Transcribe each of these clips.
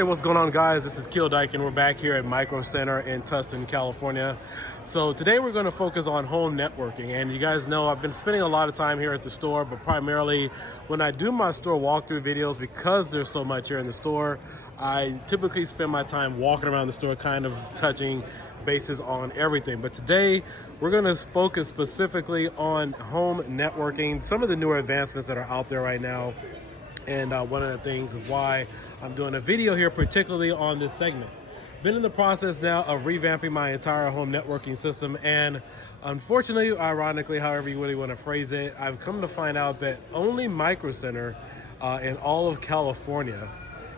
Hey, what's going on, guys? This is Kiodiekin. We're back here at Microcenter in Tustin, California. So today we're going to focus on home networking. And you guys know I've been spending a lot of time here at the store, but primarily when I do my store walkthrough videos, because there's so much here in the store, I typically spend my time walking around the store, kind of touching bases on everything. But today we're going to focus specifically on home networking, some of the newer advancements that are out there right now. And one of the things is why I'm doing a video here, particularly on this segment. Been in the process now of revamping my entire home networking system, and unfortunately, ironically, however you really want to phrase it, I've come to find out that only Microcenter in all of California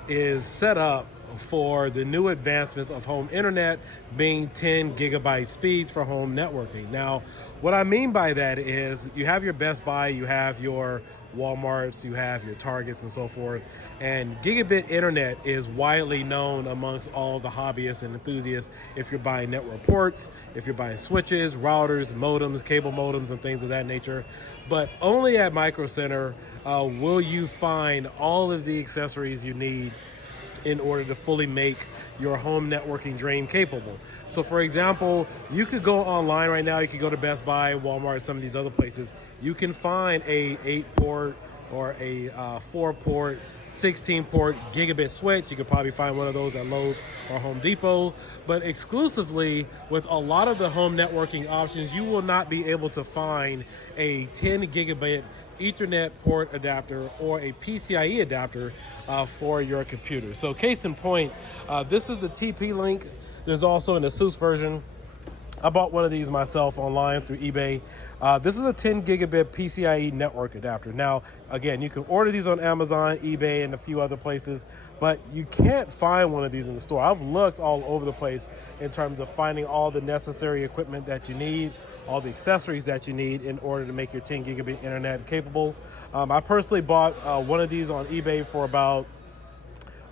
is set up for the new advancements of home internet, being 10 gigabyte speeds for home networking. Now, what I mean by that is you have your Best Buy, you have your Walmarts, you have your Targets and so forth, and gigabit internet is widely known amongst all the hobbyists and enthusiasts if you're buying network ports, if you're buying switches, routers, modems, cable modems, and things of that nature. But only at Microcenter will you find all of the accessories you need in order to fully make your home networking dream capable. So for example, you could go online right now, you could go to Best Buy, Walmart, some of these other places. You can find a 8-port or a 4-port, 16-port gigabit switch. You could probably find one of those at Lowe's or Home Depot. But exclusively with a lot of the home networking options, you will not be able to find a 10 gigabit Ethernet port adapter or a PCIe adapter for your computer. So case in point, this is the TP-Link. There's also an ASUS version. I bought one of these myself online through eBay. This is a 10 gigabit PCIe network adapter. Now, again, you can order these on Amazon, eBay, and a few other places, but you can't find one of these in the store. I've looked all over the place in terms of finding all the necessary equipment that you need, all the accessories that you need in order to make your 10 gigabit internet capable. I personally bought one of these on eBay for about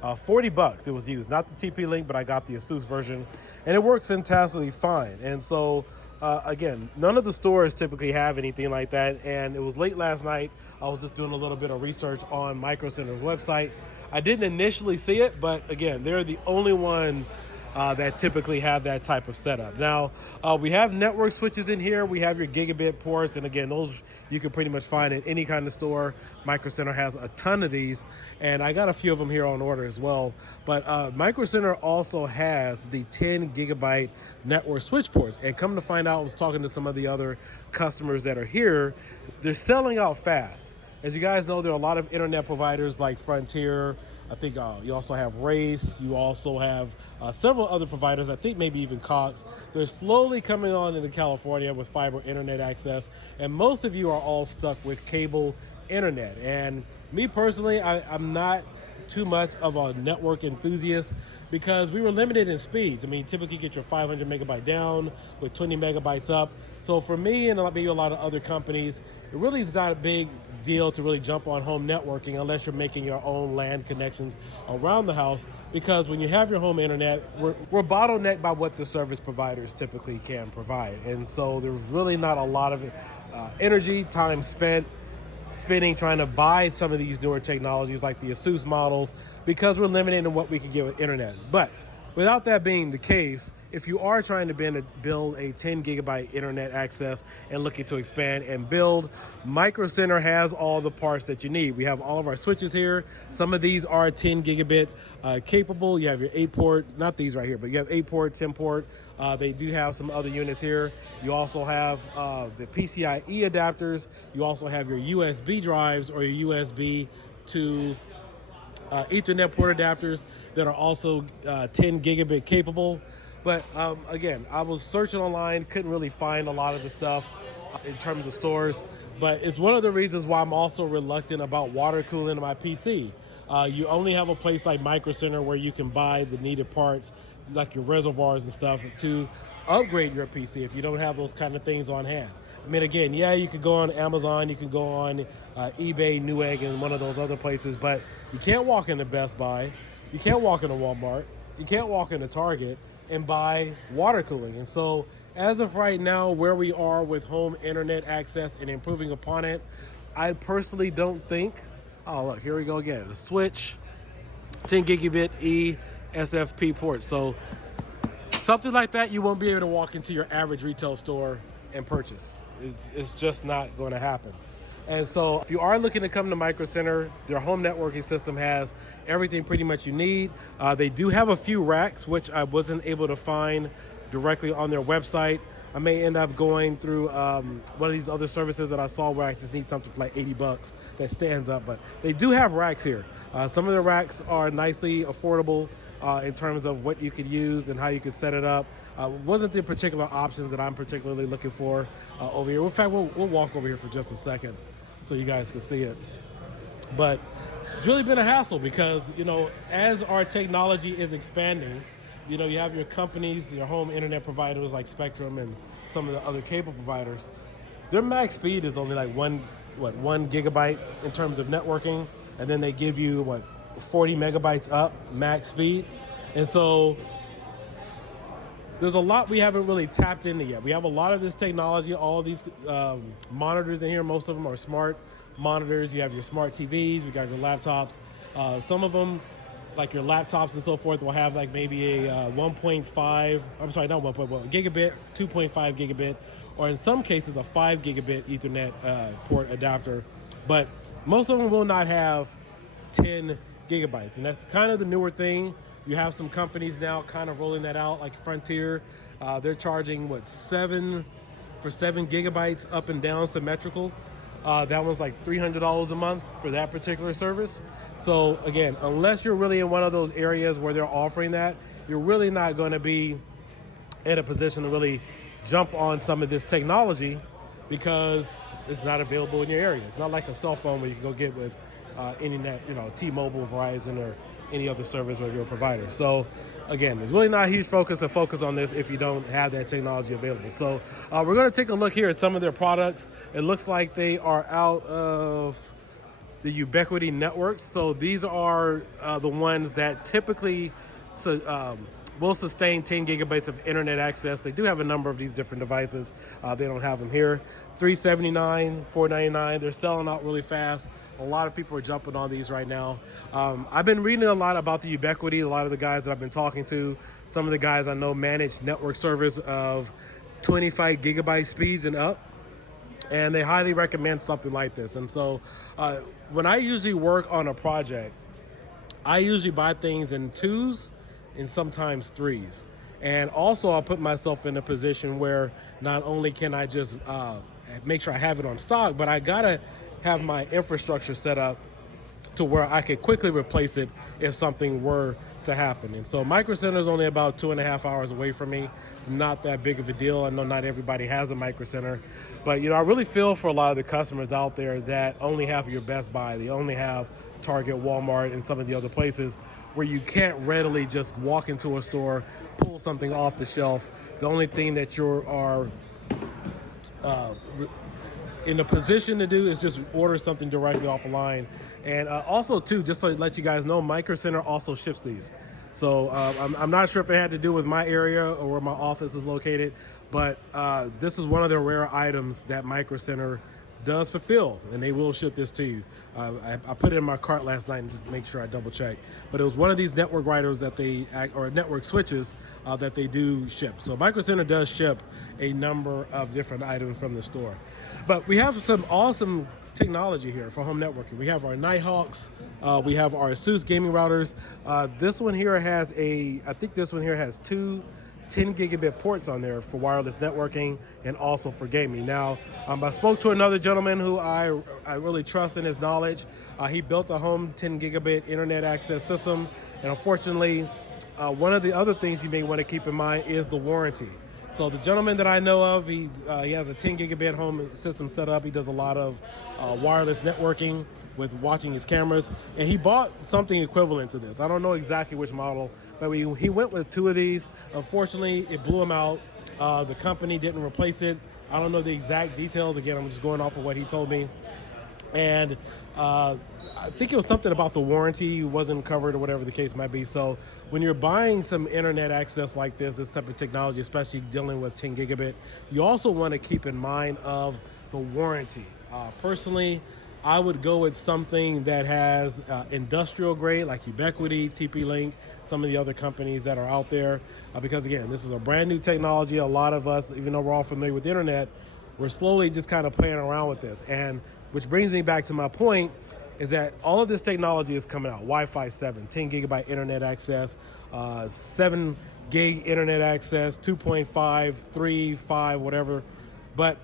$40 it was used, not the TP-Link, but I got the ASUS version, and it works fantastically fine. And so again, none of the stores typically have anything like that, and it was late last night. I was just doing a little bit of research on Microcenter's website. I didn't initially see it, but again, they're the only ones that typically have that type of setup. Now, we have network switches in here. We have your gigabit ports, and again, those you can pretty much find in any kind of store. Microcenter has a ton of these, and I got a few of them here on order as well. But Microcenter also has the 10 gigabyte network switch ports, and come to find out, I was talking to some of the other customers that are here, they're selling out fast. As you guys know, there are a lot of internet providers like Frontier. I think you also have Race. You also have several other providers. I think maybe even Cox. They're slowly coming on into California with fiber internet access. And most of you are all stuck with cable internet. And me personally, I'm not too much of a network enthusiast because we were limited in speeds. I mean, typically you get your 500 megabyte down with 20 megabytes up. So for me and maybe a lot of other companies, it really is not a big deal to really jump on home networking unless you're making your own LAN connections around the house, because when you have your home internet, we're bottlenecked by what the service providers typically can provide. And so there's really not a lot of energy, time spending trying to buy some of these newer technologies like the ASUS models, because we're limited in what we can get with internet. But without that being the case, if you are trying to build a 10 gigabyte internet access and looking to expand and build, Microcenter has all the parts that you need. We have all of our switches here. Some of these are 10 gigabit capable. You have your 8-port, not these right here, but you have 8-port, 10-port. They do have some other units here. You also have the PCIe adapters. You also have your USB drives or your USB to Ethernet port adapters that are also 10 gigabit capable. But again, I was searching online, couldn't really find a lot of the stuff in terms of stores. But it's one of the reasons why I'm also reluctant about water cooling my PC. You only have a place like Microcenter where you can buy the needed parts, like your reservoirs and stuff, to upgrade your PC if you don't have those kind of things on hand. I mean, again, yeah, you could go on Amazon, you can go on eBay, Newegg, and one of those other places, but you can't walk into Best Buy, you can't walk into Walmart, you can't walk into Target and buy water cooling. And so as of right now, where we are with home internet access and improving upon it, I personally don't think, oh look, here we go again, the switch. 10 gigabit ESFP ports. So something like that, you won't be able to walk into your average retail store and purchase. It's just not going to happen. And so if you are looking to come to Microcenter, their home networking system has everything pretty much you need. They do have a few racks, which I wasn't able to find directly on their website. I may end up going through one of these other services that I saw where I just need something for like 80 bucks that stands up, but they do have racks here. Some of the racks are nicely affordable in terms of what you could use and how you could set it up. Wasn't the particular options that I'm particularly looking for over here. In fact, we'll walk over here for just a second so you guys can see it. But it's really been a hassle because, you know, as our technology is expanding, you know, you have your companies, your home internet providers like Spectrum and some of the other cable providers. Their max speed is only like one gigabyte in terms of networking, and then they give you 40 megabytes up max speed. And so there's a lot we haven't really tapped into yet. We have a lot of this technology, all these monitors in here. Most of them are smart monitors. You have your smart TVs, we got your laptops. Some of them, like your laptops and so forth, will have like maybe a 1.5, I'm sorry, not 1.1 gigabit, 2.5 gigabit, or in some cases a 5 gigabit Ethernet port adapter. But most of them will not have 10 gigabytes, and that's kind of the newer thing. You have some companies now kind of rolling that out, like Frontier. They're charging 7 gigabytes up and down symmetrical. That one's like $300 a month for that particular service. So again, unless you're really in one of those areas where they're offering that, you're really not going to be in a position to really jump on some of this technology because it's not available in your area. It's not like a cell phone where you can go get with any net, you know, T-Mobile, Verizon, or any other service with your provider. So again, there's really not a huge focus on this if you don't have that technology available. So we're going to take a look here at some of their products. It looks like they are out of the Ubiquity networks. So these are the ones that typically will sustain 10 gigabytes of internet access. They do have a number of these different devices. They don't have them here. $379, $499. They're selling out really fast. A lot of people are jumping on these right now. I've been reading a lot about the Ubiquity. A lot of the guys that I've been talking to, some of the guys I know manage network service of 25 gigabyte speeds and up. And they highly recommend something like this. And so when I usually work on a project, I usually buy things in 2s and sometimes 3s. And also I'll put myself in a position where not only can I just make sure I have it on stock, but I gotta have my infrastructure set up to where I could quickly replace it if something were to happen. And so Microcenter is only about 2.5 hours away from me. It's not that big of a deal. I know not everybody has a Microcenter, but you know, I really feel for a lot of the customers out there that only have your Best Buy. They only have Target, Walmart, and some of the other places where you can't readily just walk into a store, pull something off the shelf. The only thing that you are in a position to do is just order something directly off a line. And also too, just to let you guys know, Microcenter also ships these. So I'm not sure if it had to do with my area or where my office is located, but this is one of the rare items that Microcenter does fulfill, and they will ship this to you. I put it in my cart last night and just make sure I double check. But it was one of these network routers that or network switches that they do ship. So Microcenter does ship a number of different items from the store. But we have some awesome technology here for home networking. We have our Nighthawks, we have our ASUS gaming routers. This one here has I think this one here has 2 10 gigabit ports on there for wireless networking and also for gaming. Now, I spoke to another gentleman who I really trust in his knowledge. He built a home 10 gigabit internet access system, and unfortunately, one of the other things you may want to keep in mind is the warranty. So the gentleman that I know of, he has a 10 gigabit home system set up. He does a lot of wireless networking with watching his cameras, and he bought something equivalent to this. I don't know exactly which model, but he went with 2 of these. Unfortunately, it blew him out. The company didn't replace it. I don't know the exact details. Again, I'm just going off of what he told me. And I think it was something about the warranty wasn't covered or whatever the case might be. So when you're buying some internet access like this type of technology, especially dealing with 10 gigabit, you also want to keep in mind of the warranty. Personally, I would go with something that has industrial grade like Ubiquiti, TP-Link, some of the other companies that are out there. Because again, this is a brand new technology. A lot of us, even though we're all familiar with the internet, we're slowly just kind of playing around with this. And which brings me back to my point, is that all of this technology is coming out. Wi-Fi 7, 10 gigabyte internet access, 7 gig internet access, 2.5, 3, 5, whatever. But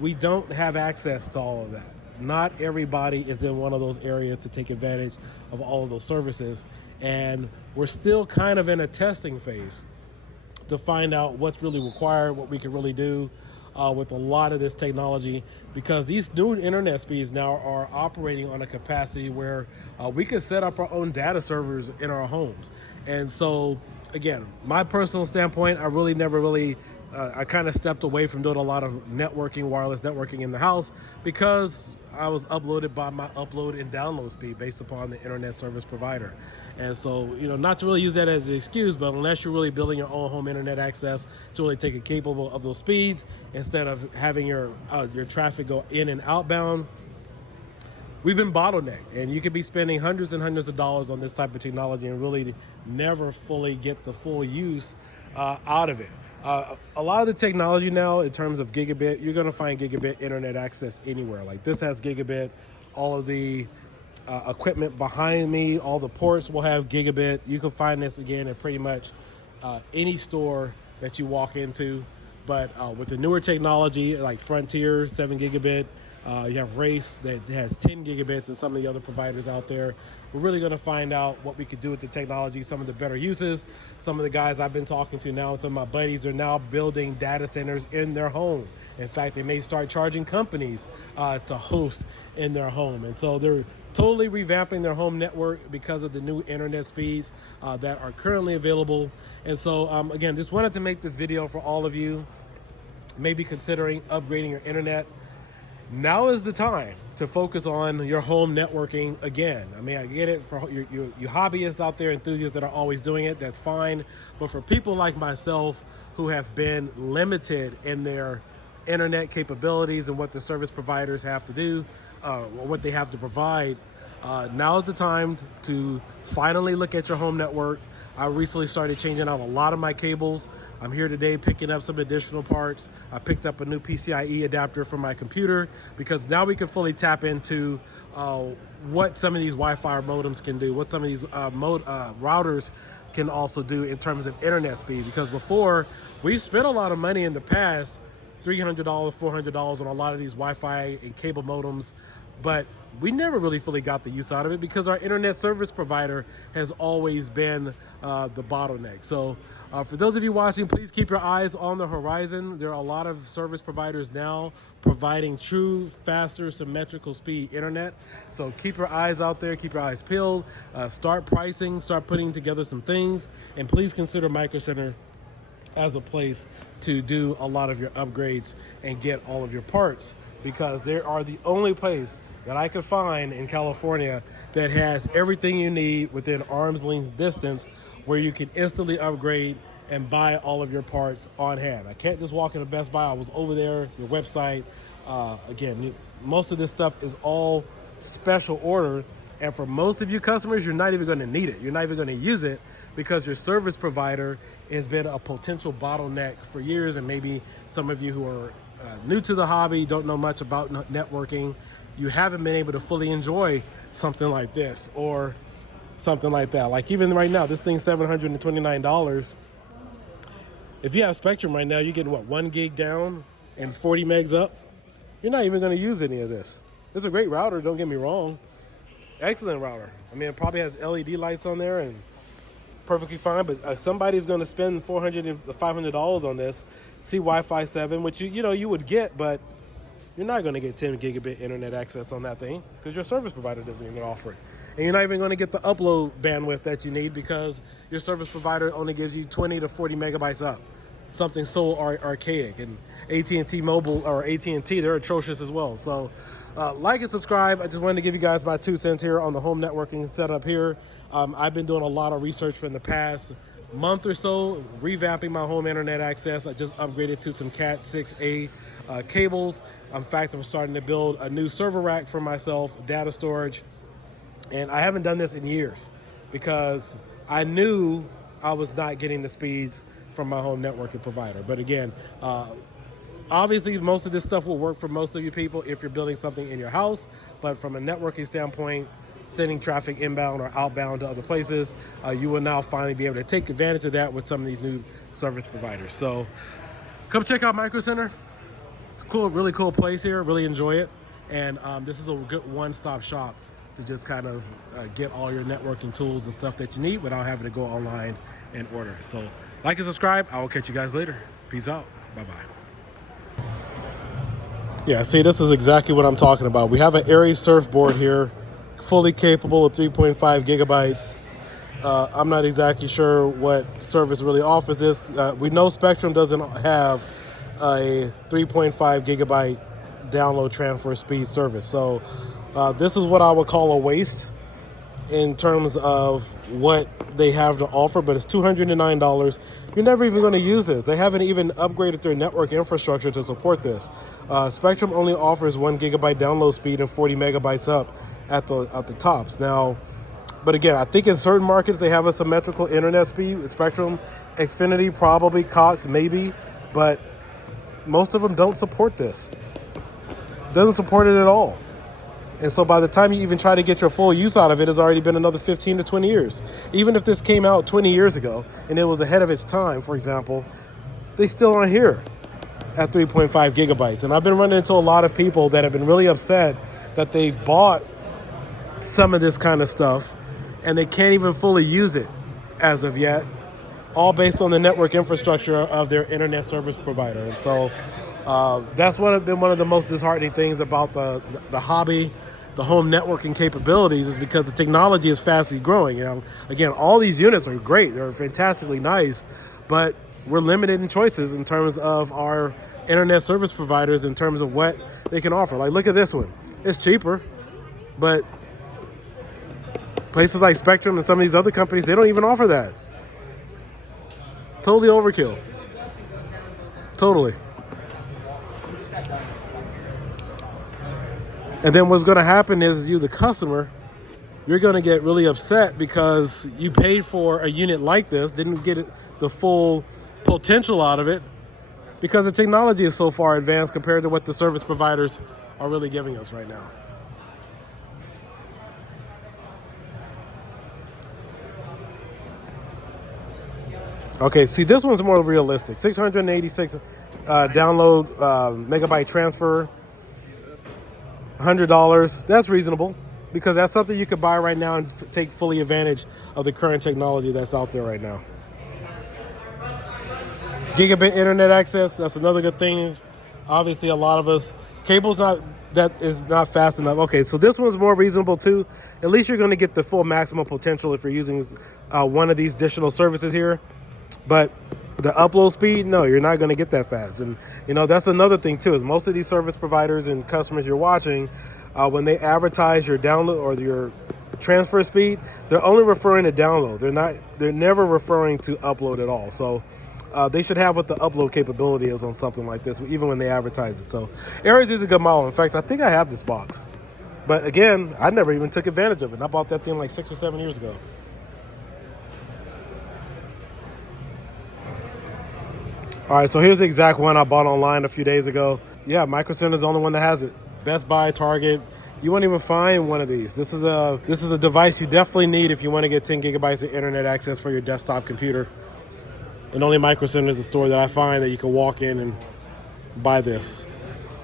we don't have access to all of that. Not everybody is in one of those areas to take advantage of all of those services. And we're still kind of in a testing phase to find out what's really required, what we can really do with a lot of this technology, because these new internet speeds now are operating on a capacity where we can set up our own data servers in our homes. And so, again, my personal standpoint, I really never really I kind of stepped away from doing a lot of networking, wireless networking in the house, because I was uploaded by my upload and download speed based upon the internet service provider. And so, not to really use that as an excuse, but unless you're really building your own home internet access to really take it capable of those speeds, instead of having your traffic go in and outbound, we've been bottlenecked, and you could be spending hundreds and hundreds of dollars on this type of technology and really never fully get the full use out of it. A lot of the technology now, in terms of gigabit, you're going to find gigabit internet access anywhere. Like this has gigabit. All of the equipment behind me, all the ports will have gigabit. You can find this again at pretty much any store that you walk into. But with the newer technology like Frontier, 7 gigabit, you have Race that has 10 gigabits, and some of the other providers out there. We're really going to find out what we could do with the technology, some of the better uses. Some of the guys I've been talking to now, some of my buddies, are now building data centers in their home. In fact, they may start charging companies to host in their home. And so they're totally revamping their home network because of the new internet speeds that are currently available. And so, again, just wanted to make this video for all of you maybe considering upgrading your internet. Now is the time to focus on your home networking again. I mean, I get it for you hobbyists out there, enthusiasts that are always doing it, that's fine. But for people like myself who have been limited in their internet capabilities and what the service providers have to do, or what they have to provide, now is the time to finally look at your home network. I recently started changing out a lot of my cables. I'm here today picking up some additional parts. I picked up a new PCIe adapter for my computer, because now we can fully tap into what some of these Wi-Fi modems can do, what some of these routers can also do in terms of internet speed. Because before, we've spent a lot of money in the past, $300, $400 on a lot of these Wi-Fi and cable modems, but we never really fully got the use out of it because our internet service provider has always been the bottleneck. So for those of you watching, please keep your eyes on the horizon. There are a lot of service providers now providing true, faster, symmetrical speed internet. So keep your eyes out there, keep your eyes peeled, start pricing, start putting together some things, and please consider Microcenter as a place to do a lot of your upgrades and get all of your parts, because they are the only place that I could find in California that has everything you need within arm's length distance, where you can instantly upgrade and buy all of your parts on hand. I can't just walk into Best Buy. I was over there, your website. Again, most of this stuff is all special order. And for most of you customers, you're not even going to need it. You're not even going to use it, because your service provider has been a potential bottleneck for years. And maybe some of you who are new to the hobby, don't know much about networking, you haven't been able to fully enjoy something like this or something like that. Like even right now, this thing's $729. If you have Spectrum right now, you're getting what, 1 gig down and 40 megs up? You're not even going to use any of this. It's a great router, don't get me wrong. Excellent router. I mean, it probably has LED lights on there and perfectly fine, but somebody's going to spend $400 and $500 on this, see Wi-Fi 7, which you would get, but you're not going to get 10 gigabit internet access on that thing because your service provider doesn't even offer it. And you're not even going to get the upload bandwidth that you need because your service provider only gives you 20 to 40 megabytes up. Something so archaic. And AT&T Mobile, or AT&T, they're atrocious as well. So like and subscribe. I just wanted to give you guys my 2 cents here on the home networking setup here. I've been doing a lot of research for in the past month or so revamping my home internet access. I just upgraded to some Cat 6A cables. In fact, I'm starting to build a new server rack for myself, data storage. And I haven't done this in years because I knew I was not getting the speeds from my home networking provider. But again, obviously most of this stuff will work for most of you people if you're building something in your house. But from a networking standpoint, sending traffic inbound or outbound to other places, you will now finally be able to take advantage of that with some of these new service providers. So come check out Microcenter. It's a cool, really cool place here. Really enjoy it. And this is a good one-stop shop to just kind of get all your networking tools and stuff that you need without having to go online and order. So like and subscribe. I will catch you guys later. Peace out. Bye-bye. Yeah, see, this is exactly what I'm talking about. We have an Aries surfboard here, fully capable of 3.5 gigabytes. I'm not exactly sure what service really offers this. We know Spectrum doesn't have a 3.5 gigabyte download transfer speed service. So this is what I would call a waste in terms of what they have to offer, but it's $209. You're never even going to use this. They haven't even upgraded their network infrastructure to support this. Spectrum only offers 1 gigabyte download speed and 40 megabytes up at the tops. Now, but again, I think in certain markets they have a symmetrical internet speed. Spectrum, Xfinity, probably, Cox, maybe, but most of them don't support this. Doesn't support it at all. And so by the time you even try to get your full use out of it, it's already been another 15 to 20 years. Even if this came out 20 years ago and it was ahead of its time, for example, they still aren't here at 3.5 gigabytes. And I've been running into a lot of people that have been really upset that they've bought some of this kind of stuff and they can't even fully use it as of yet, all based on the network infrastructure of their internet service provider. And so that's been one of the most disheartening things about the hobby, the home networking capabilities, is because the technology is fastly growing. You know, again, all these units are great; they're fantastically nice, but we're limited in choices in terms of our internet service providers, in terms of what they can offer. Like, look at this one; it's cheaper, but places like Spectrum and some of these other companies, they don't even offer that. Totally overkill. Totally. And then what's going to happen is you, the customer, you're going to get really upset because you paid for a unit like this, didn't get the full potential out of it because the technology is so far advanced compared to what the service providers are really giving us right now. Okay, see, this one's more realistic. 686 download megabyte transfer. $100, that's reasonable because that's something you could buy right now and take fully advantage of the current technology that's out there right now. Gigabit internet access, that's another good thing. Obviously, a lot of us, that is not fast enough. Okay, so this one's more reasonable too. At least you're going to get the full maximum potential if you're using one of these additional services here. But the upload speed, no, you're not going to get that fast. And, you know, that's another thing, too, is most of these service providers and customers you're watching, when they advertise your download or your transfer speed, they're only referring to download. They're never referring to upload at all. So they should have what the upload capability is on something like this, even when they advertise it. So Aries is a good model. In fact, I think I have this box. But again, I never even took advantage of it. I bought that thing like 6 or 7 years ago. All right, so here's the exact one I bought online a few days ago. Yeah, Microcenter is the only one that has it. Best Buy, Target, you won't even find one of these. This is a device you definitely need if you want to get 10 gigabytes of internet access for your desktop computer. And only Microcenter is the store that I find that you can walk in and buy this.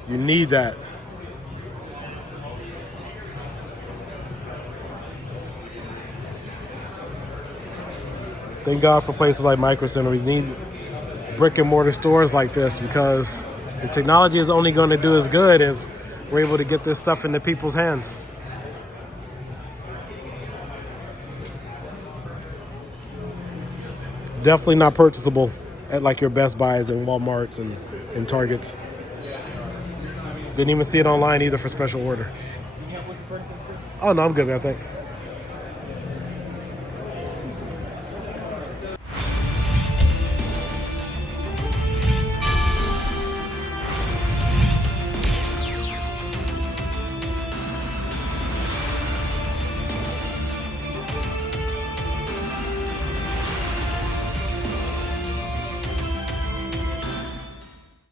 You need that. Thank God for places like Microcenter. We need brick and mortar stores like this because the technology is only going to do as good as we're able to get this stuff into people's hands. Definitely not purchasable at like your Best Buys and Walmarts and Targets. Didn't even see it online either for special order. Oh no, I'm good, man, thanks.